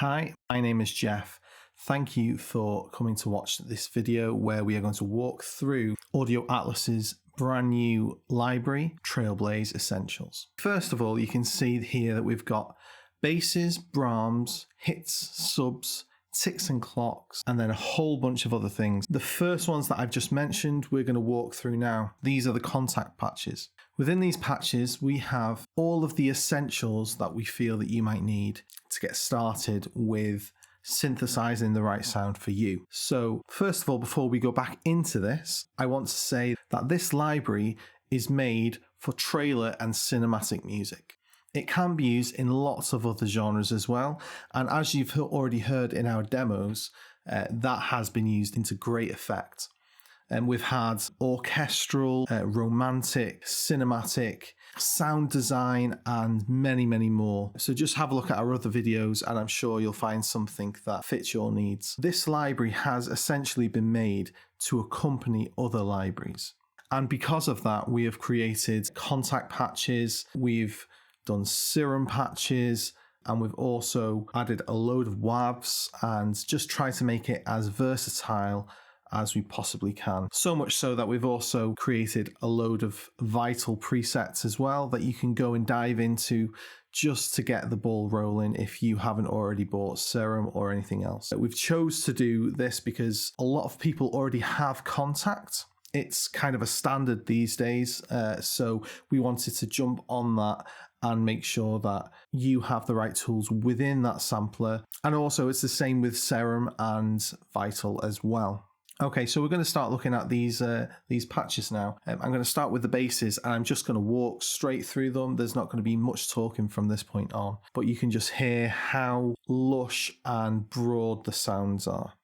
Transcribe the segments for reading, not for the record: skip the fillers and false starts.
Hi, my name is Jeff. Thank you for coming to watch this video where we are going to walk through Audio Atlas's brand new library, Trailblaze Essentials. First of all, you can see here that we've got basses, Braams, hits, subs, ticks and clocks, and then a whole bunch of other things. The first ones that I've just mentioned, we're going to walk through now. These are the contact patches. Within these patches, we have all of the essentials that we feel that you might need to get started with synthesizing the right sound for you. So first of all, before we go back into this, I want to say that this library is made for trailer and cinematic music. It can be used in lots of other genres as well, and as you've already heard in our demos, that has been used into great effect. And we've had orchestral, romantic, cinematic, sound design, and many, many more. So just have a look at our other videos and I'm sure you'll find something that fits your needs. This library has essentially been made to accompany other libraries. And because of that, we have created contact patches, we've done serum patches, and we've also added a load of WAVs and just tried to make it as versatile as we possibly can. So much so that we've also created a load of vital presets as well that you can go and dive into just to get the ball rolling if you haven't already bought Serum or anything else. We've chose to do this because a lot of people already have Contact. It's kind of a standard these days, so we wanted to jump on that and make sure that you have the right tools within that sampler. And also it's the same with Serum and Vital as well. Okay, so we're going to start looking at these patches now. I'm going to start with the basses and I'm just going to walk straight through them. There's not going to be much talking from this point on, but you can just hear how lush and broad the sounds are.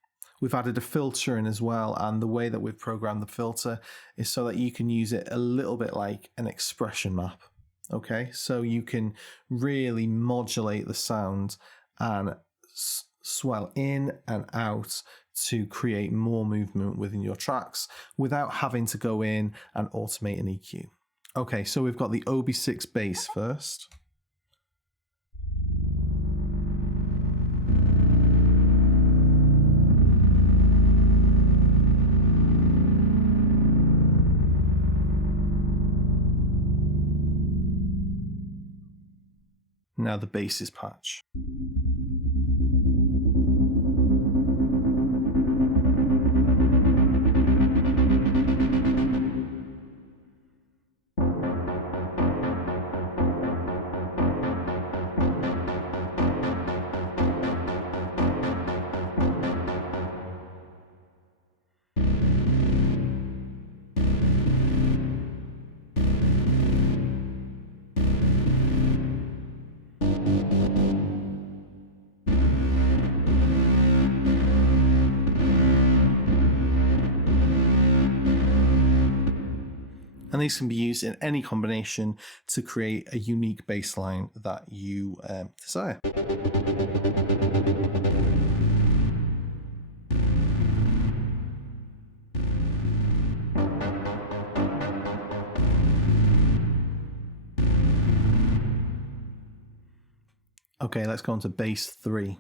We've added a filter in as well, and the way that we've programmed the filter is so that you can use it a little bit like an expression map. Okay, so you can really modulate the sound and swell in and out to create more movement within your tracks without having to go in and automate an EQ. Okay, so we've got the OB6 bass first. Now the basses patch. And these can be used in any combination to create a unique bass line that you desire. Okay, let's go on to bass 3.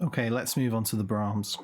Okay, let's move on to the Braams.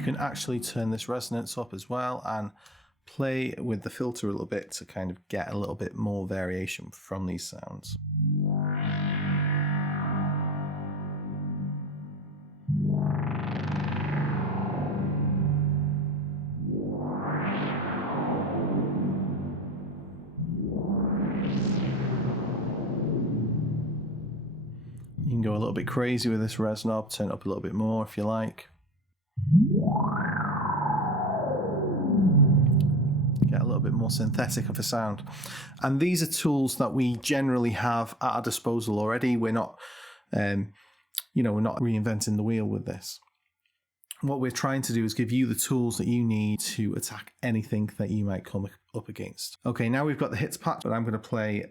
you can actually turn this resonance up as well and play with the filter a little bit to kind of get a little bit more variation from these sounds. You can go a little bit crazy with this res knob, turn it up a little bit more if you like. Get a little bit more synthetic of a sound. And these are tools that we generally have at our disposal already. We're not, we're not reinventing the wheel with this. What we're trying to do is give you the tools that you need to attack anything that you might come up against. Okay, now we've got the hits patch, but I'm going to play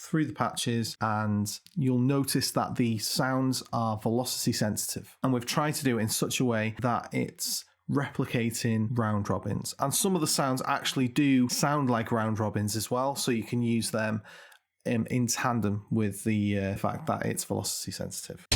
through the patches, and you'll notice that the sounds are velocity sensitive. And we've tried to do it in such a way that it's replicating round robins, and some of the sounds actually do sound like round robins as well, so you can use them in tandem with the fact that it's velocity sensitive.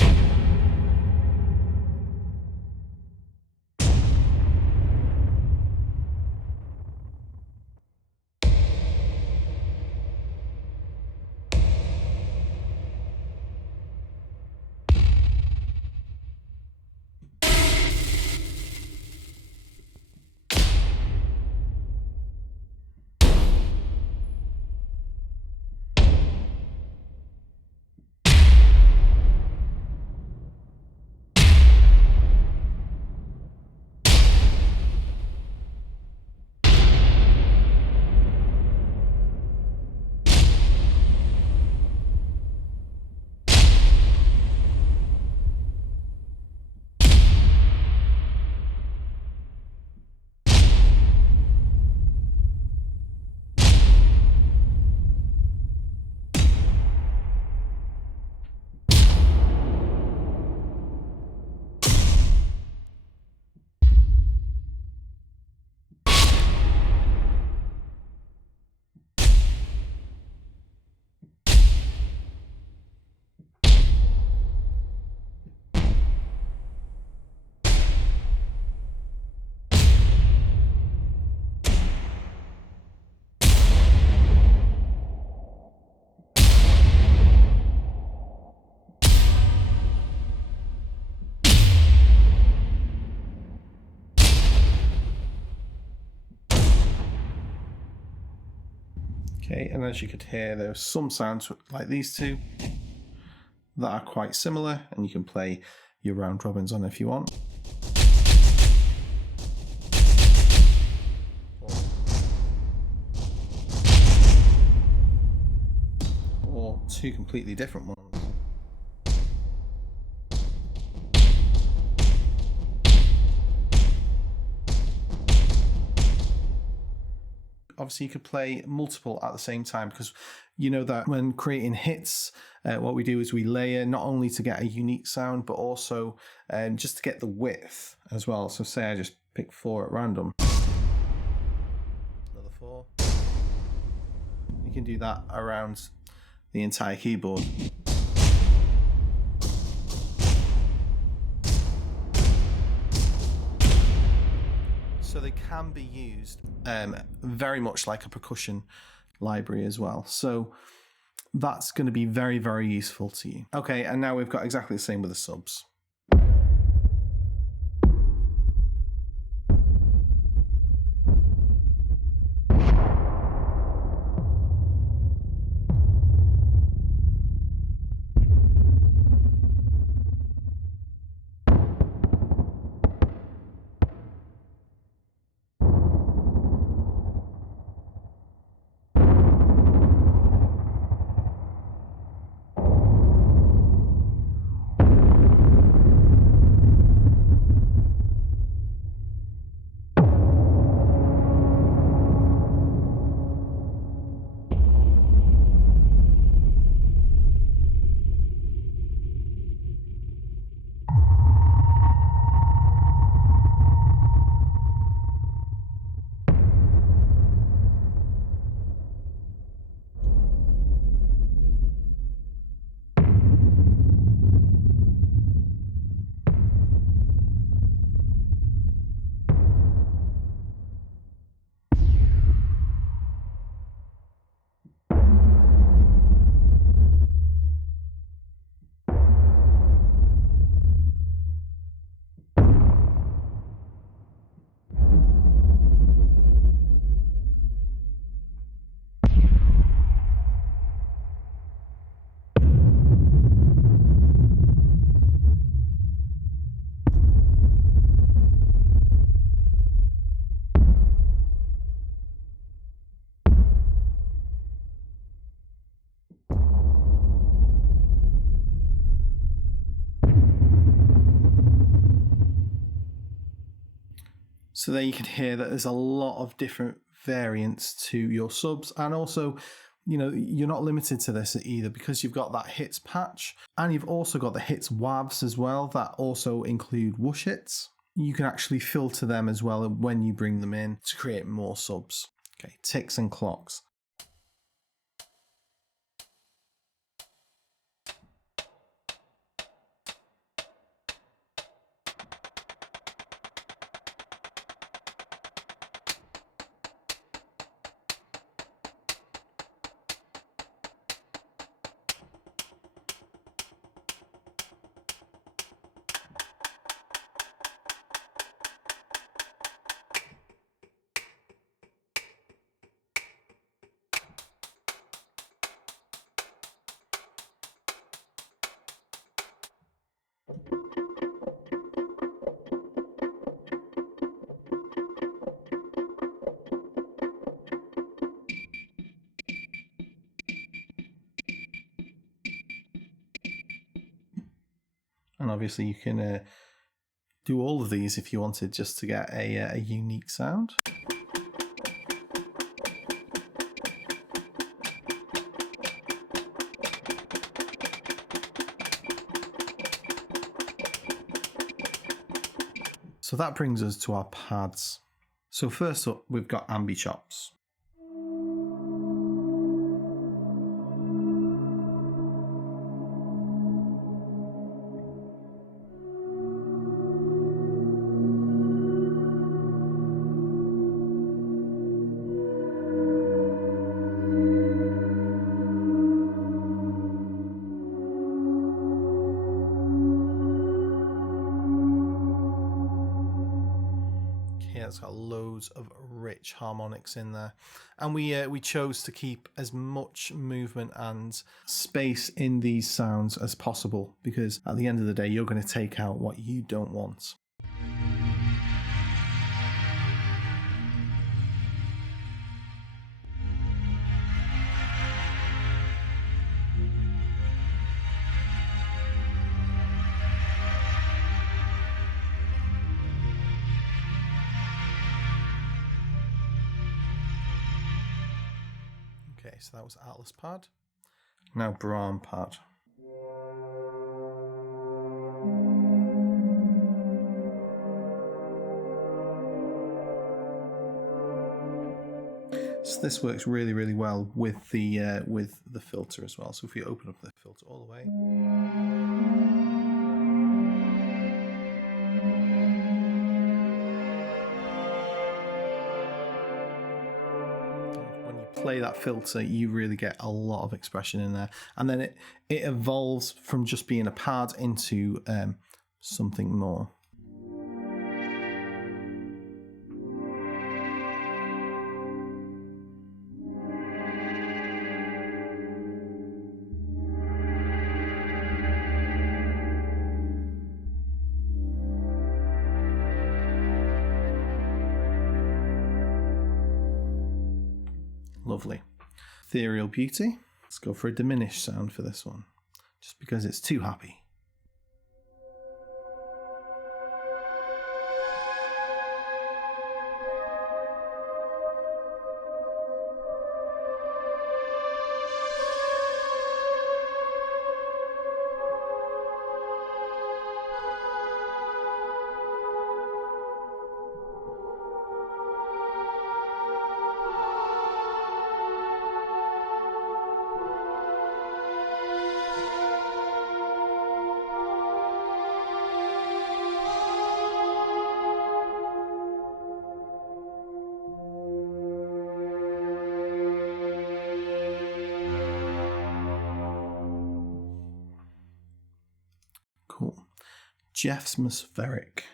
Okay, and as you could hear, there are some sounds like these two that are quite similar, and you can play your round robins on if you want. Or two completely different ones. Obviously, you could play multiple at the same time, because you know that when creating hits, what we do is we layer not only to get a unique sound, but also just to get the width as well. So say I just pick 4 at random. Another 4. You can do that around the entire keyboard. So they can be used very much like a percussion library as well. So that's going to be very, very useful to you. Okay, and now we've got exactly the same with the subs. So there you can hear that there's a lot of different variants to your subs, and also, you know, you're not limited to this either, because you've got that hits patch and you've also got the hits WAVs as well that also include whoosh hits. You can actually filter them as well when you bring them in to create more subs. Okay, ticks and clocks. And obviously you can do all of these if you wanted, just to get a unique sound. So that brings us to our pads. So first up, we've got ambi chops. It's got loads of rich harmonics in there, and we chose to keep as much movement and space in these sounds as possible, because at the end of the day you're going to take out what you don't want. Okay, so that was Atlas pad. Now Braam pad. So this works really, really well with the filter as well. So if you open up the filter all the way, play that filter, you really get a lot of expression in there, and then it evolves from just being a pad into something more. Lovely. Ethereal beauty. Let's go for a diminished sound for this one, just because it's too happy. Cool. Jeff's atmospheric.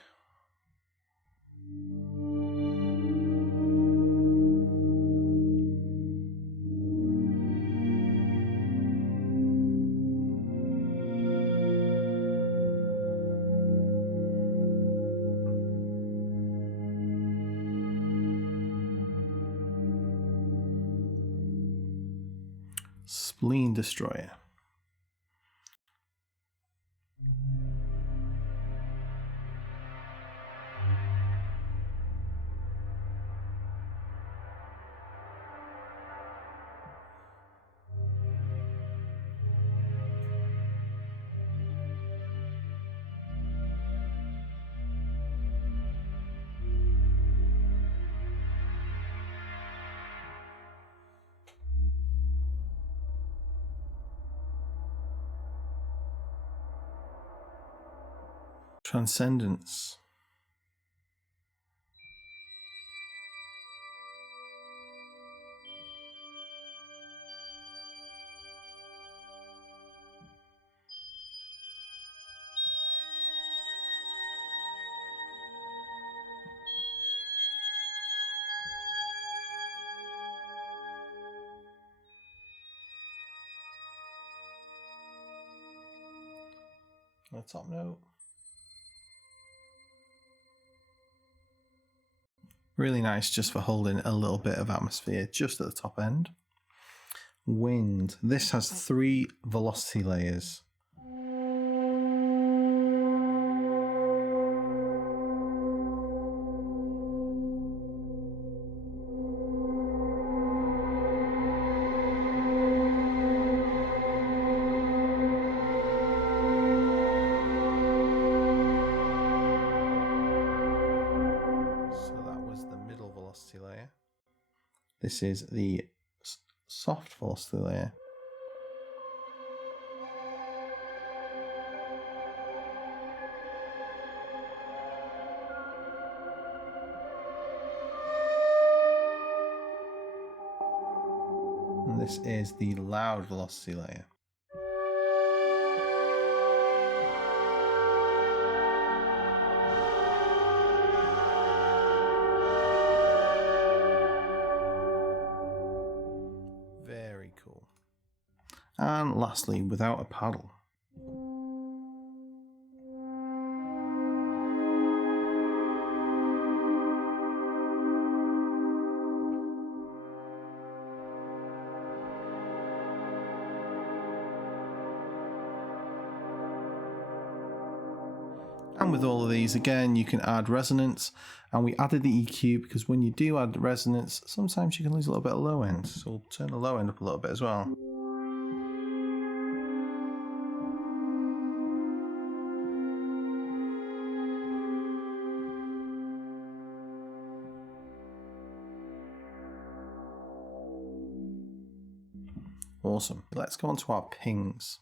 Spleen destroyer. Transcendence. The top note. Really nice just for holding a little bit of atmosphere just at the top end. Wind. This has 3 velocity layers. Layer. This is the soft velocity layer. And this is the loud velocity layer. Cool. And lastly, without a paddle. And with all of these, again, you can add resonance, and we added the EQ because when you do add resonance, sometimes you can lose a little bit of low end. So we'll turn the low end up a little bit as well. Awesome. Let's go on to our pings.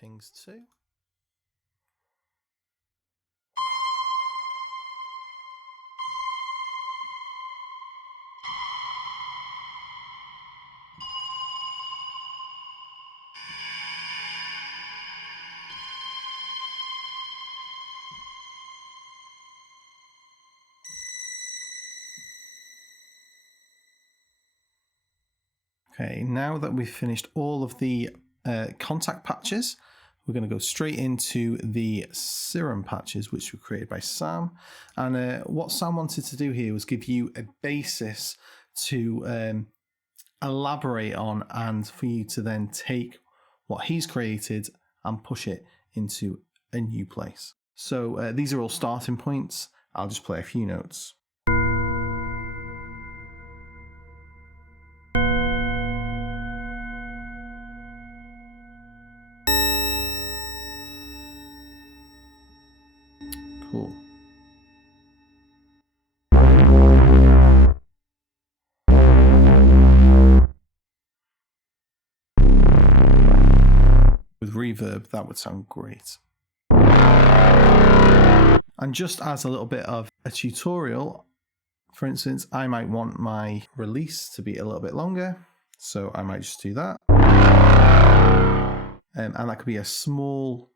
Pings 2. Okay, now that we've finished all of the contact patches, we're going to go straight into the Serum Patches, which were created by Sam. And what Sam wanted to do here was give you a basis to elaborate on, and for you to then take what he's created and push it into a new place. So these are all starting points. I'll just play a few notes. Cool. With reverb, that would sound great. And just as a little bit of a tutorial, for instance, I might want my release to be a little bit longer, so I might just do that. And that could be a small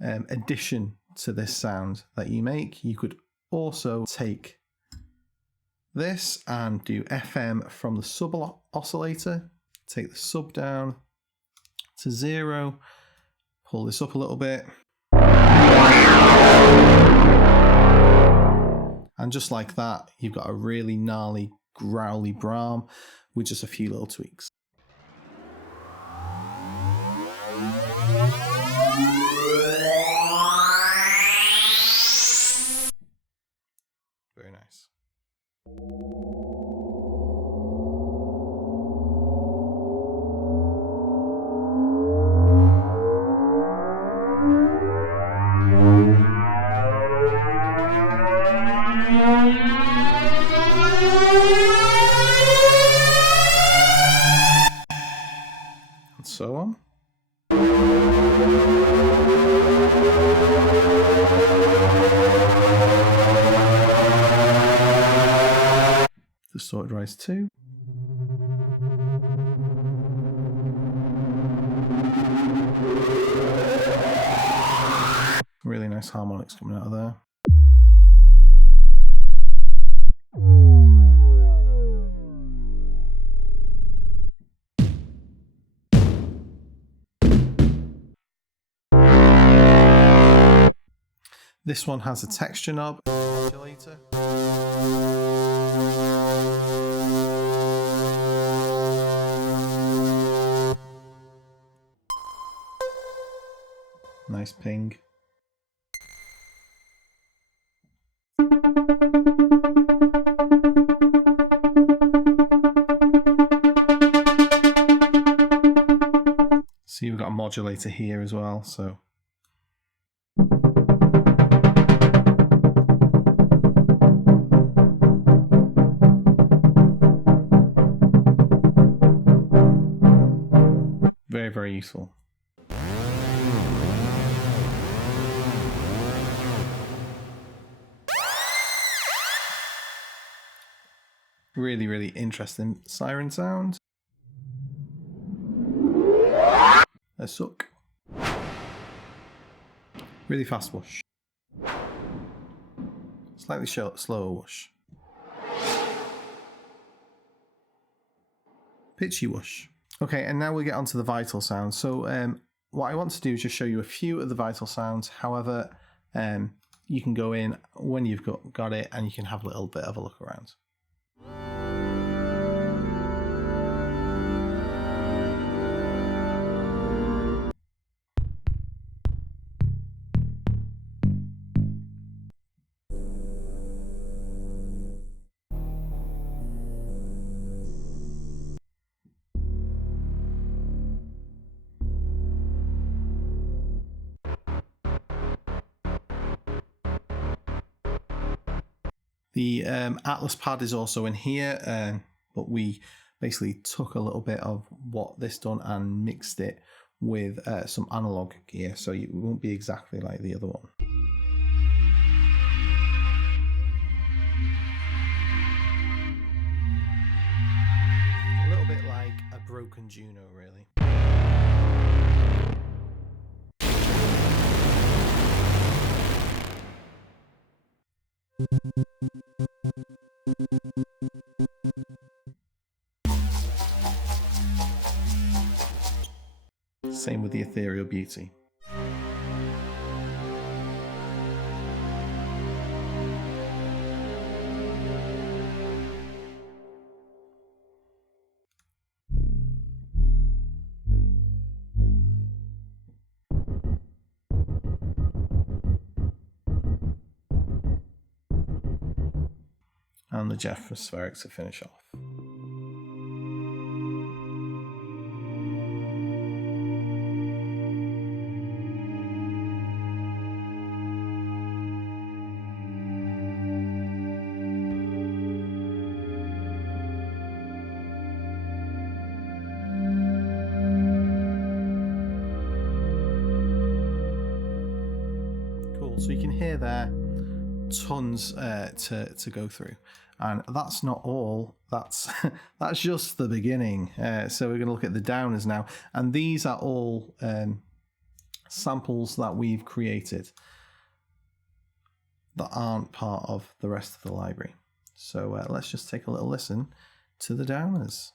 addition to this sound that you make. You could also take this and do FM from the sub oscillator, take the sub down to 0, pull this up a little bit. And just like that, you've got a really gnarly, growly Braam with just a few little tweaks. prioritized too. Really nice harmonics coming out of there. This one has a texture knob modulator. Nice ping. See, we've got a modulator here as well, so. Very, very useful. Really, really interesting siren sound. A suck. Really fast whoosh. Slightly slower whoosh. Pitchy whoosh. Okay, and now we get onto the vital sounds. So what I want to do is just show you a few of the vital sounds. However, you can go in when you've got it and you can have a little bit of a look around. The Atlas pad is also in here, but we basically took a little bit of what this done and mixed it with some analog gear, so it won't be exactly like the other one. A little bit like a broken Juno, really. Same with the Ethereal Beauty. And the Atmospherics to finish off. Cool, so you can hear there tons to go through, and that's not all. That's just the beginning. So we're going to look at the downers now, and these are all samples that we've created that aren't part of the rest of the library. So let's just take a little listen to the downers.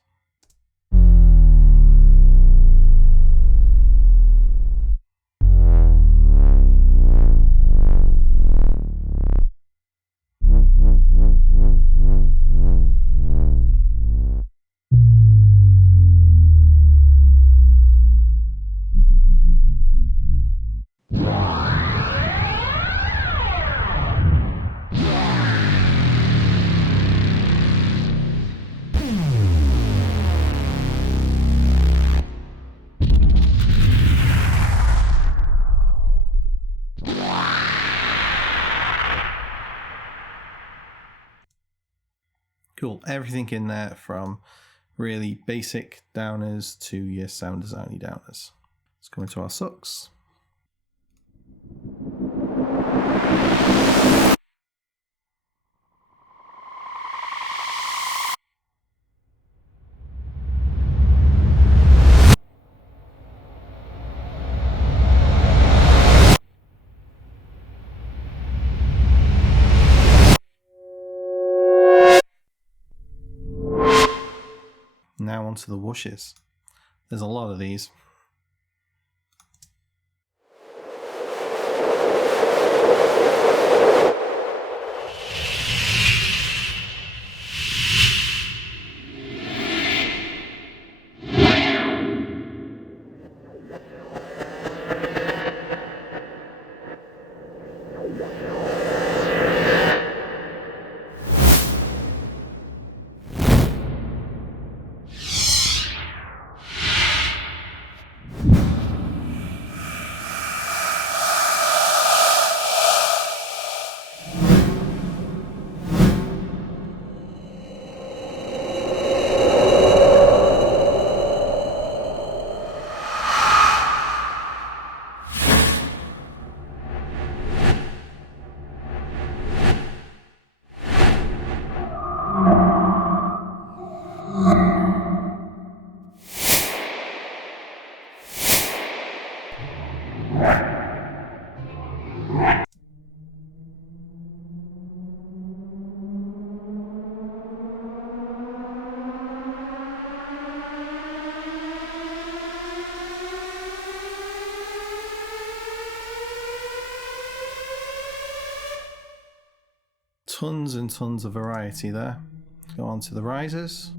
Cool, everything in there from really basic downers to your sound designy downers. Let's go into our sucks. Now onto the wooshes. There's a lot of these. Tons and tons of variety there. Go on to the risers.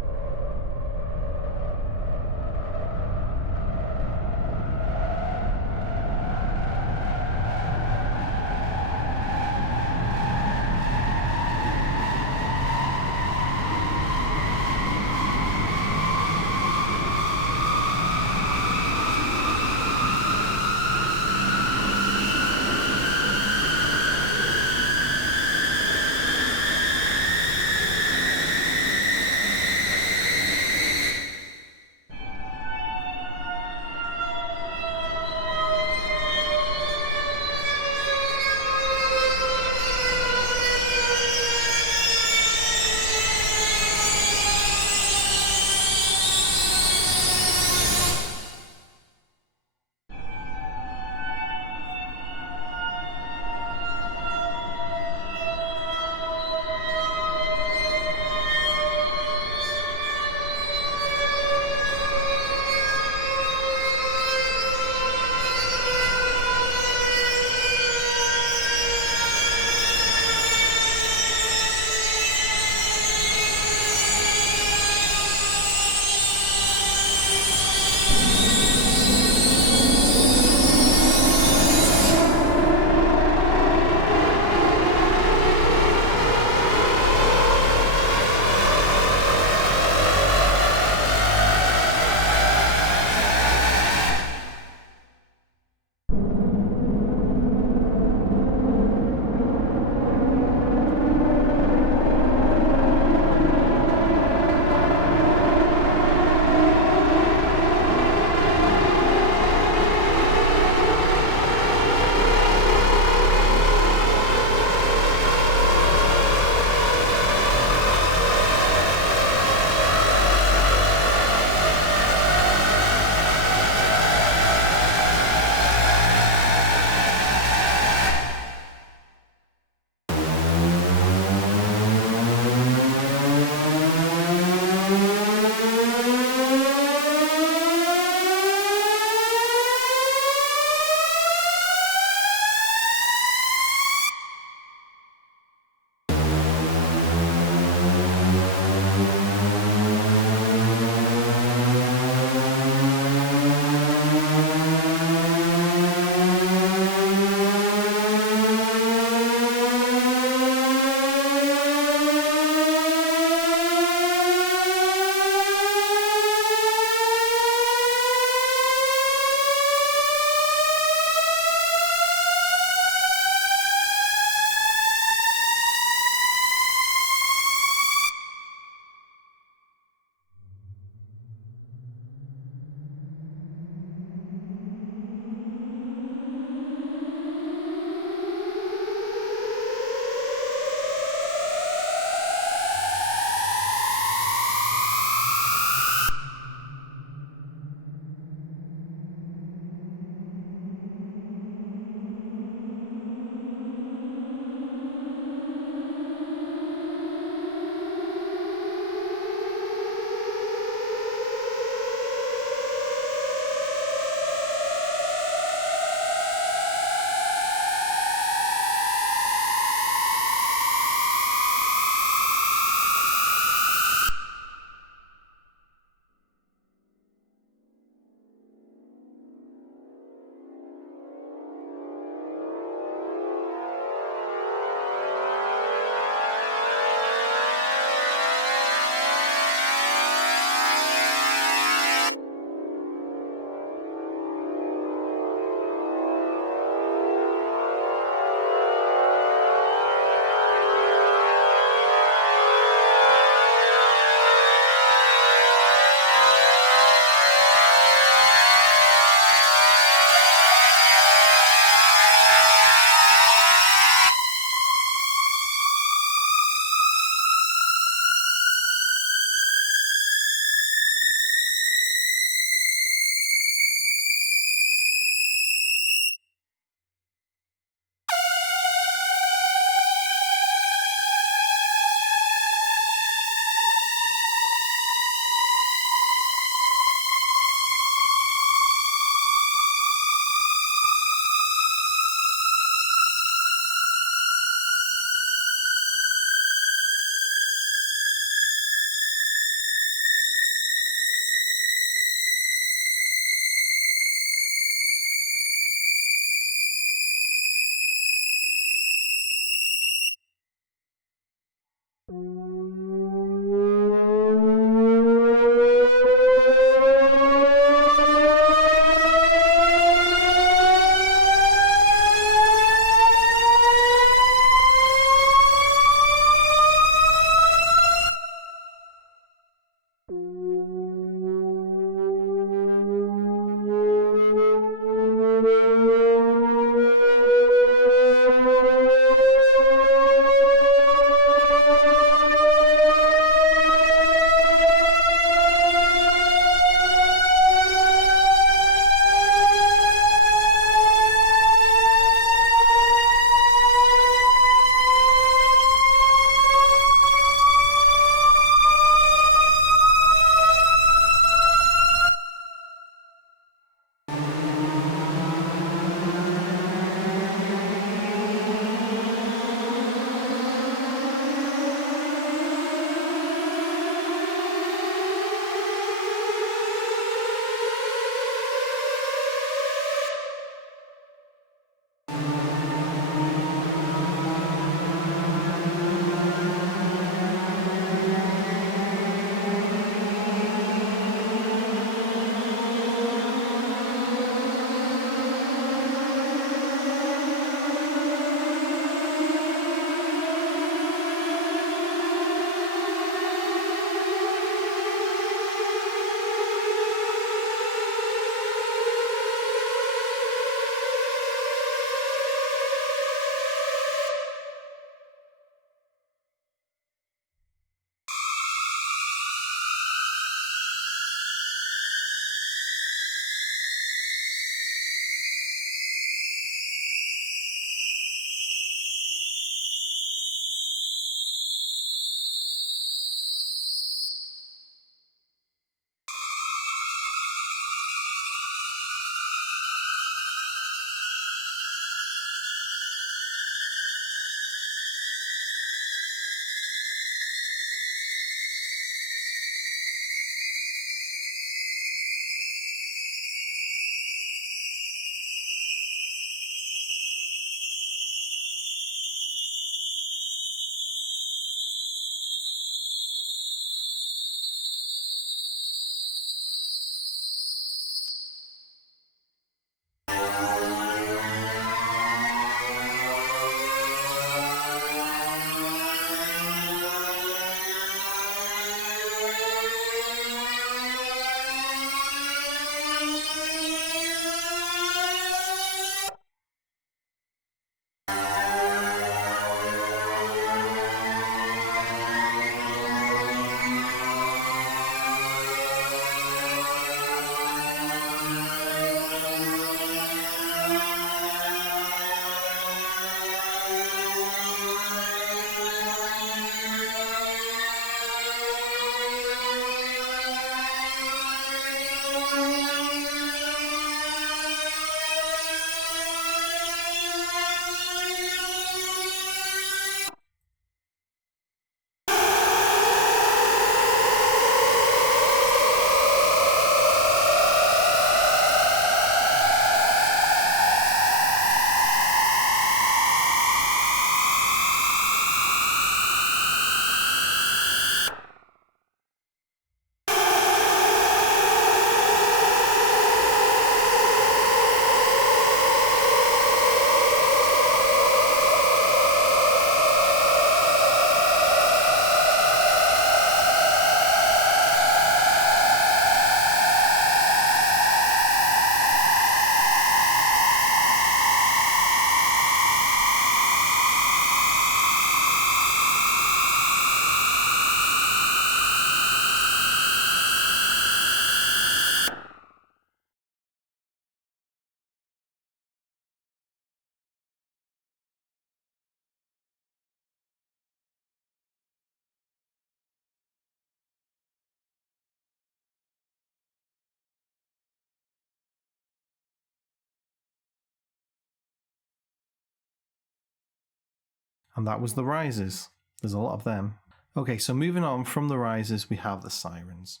And that was the Rises. There's a lot of them. Okay, so moving on from the Rises, we have the Sirens.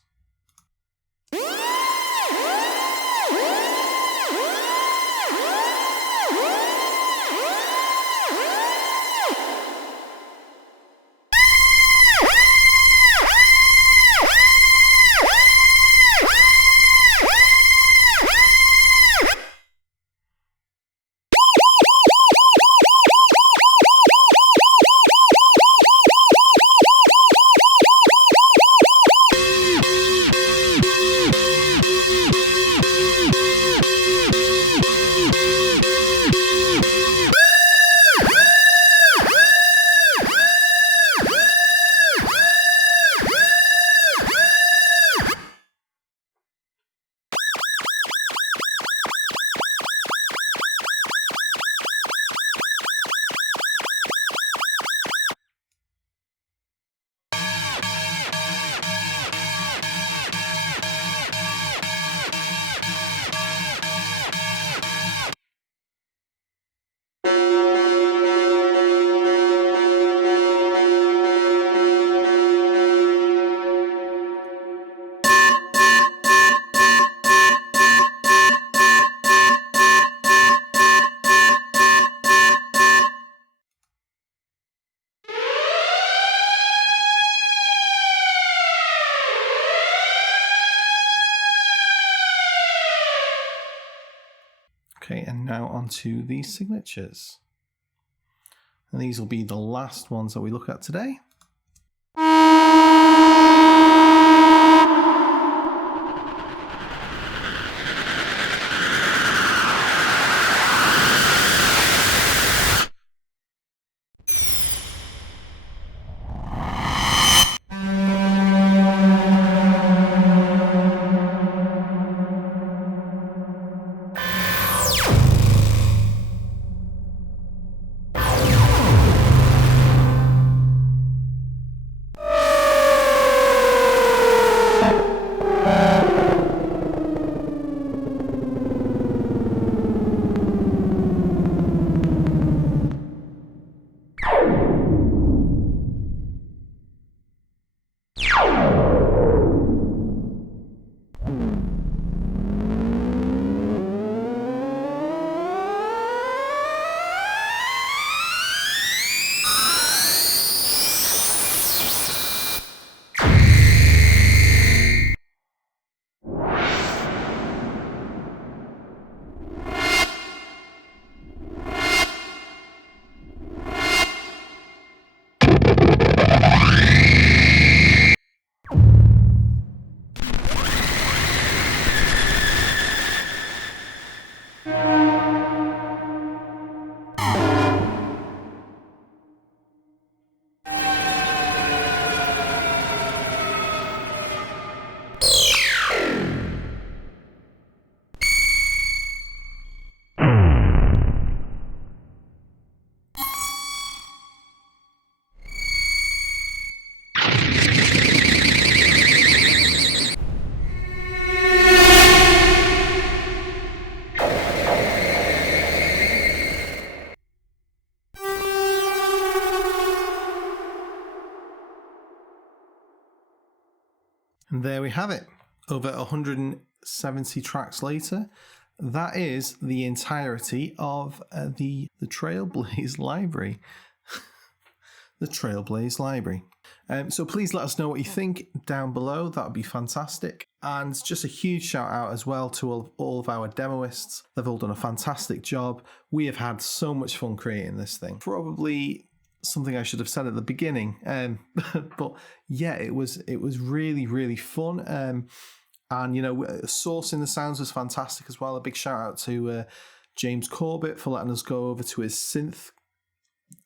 Okay, and now on to the signatures. And these will be the last ones that we look at today. And there we have it. Over 170 tracks later, that is the entirety of the Trailblaze library. The Trailblaze library. So please let us know what you think down below. That would be fantastic. And just a huge shout out as well to all of our demoists. They've all done a fantastic job. We have had so much fun creating this thing. Probably something I should have said at the beginning, but yeah, it was really, really fun. And you know, sourcing the sounds was fantastic as well. A big shout out to James Corbett for letting us go over to his synth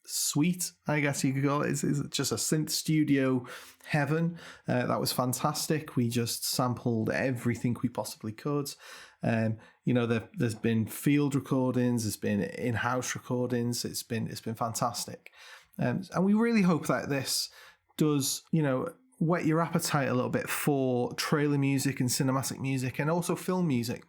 suite, I guess you could call it. It's just a synth studio heaven. That was fantastic. We just sampled everything we possibly could. You know, there's been field recordings, there's been in-house recordings. It's been fantastic. And we really hope that this does, you know, whet your appetite a little bit for trailer music and cinematic music and also film music.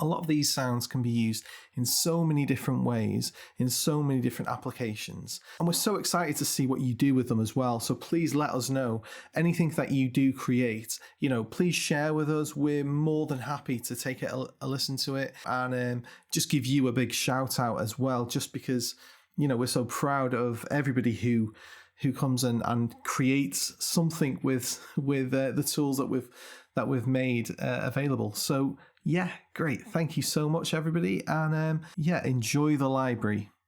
A lot of these sounds can be used in so many different ways, in so many different applications. And we're so excited to see what you do with them as well. So please let us know anything that you do create. Please share with us. We're more than happy to take a listen to it and just give you a big shout out as well, just because, we're so proud of everybody who comes and creates something with the tools that we've made available. So yeah, great. Thank you so much, everybody. And enjoy the library.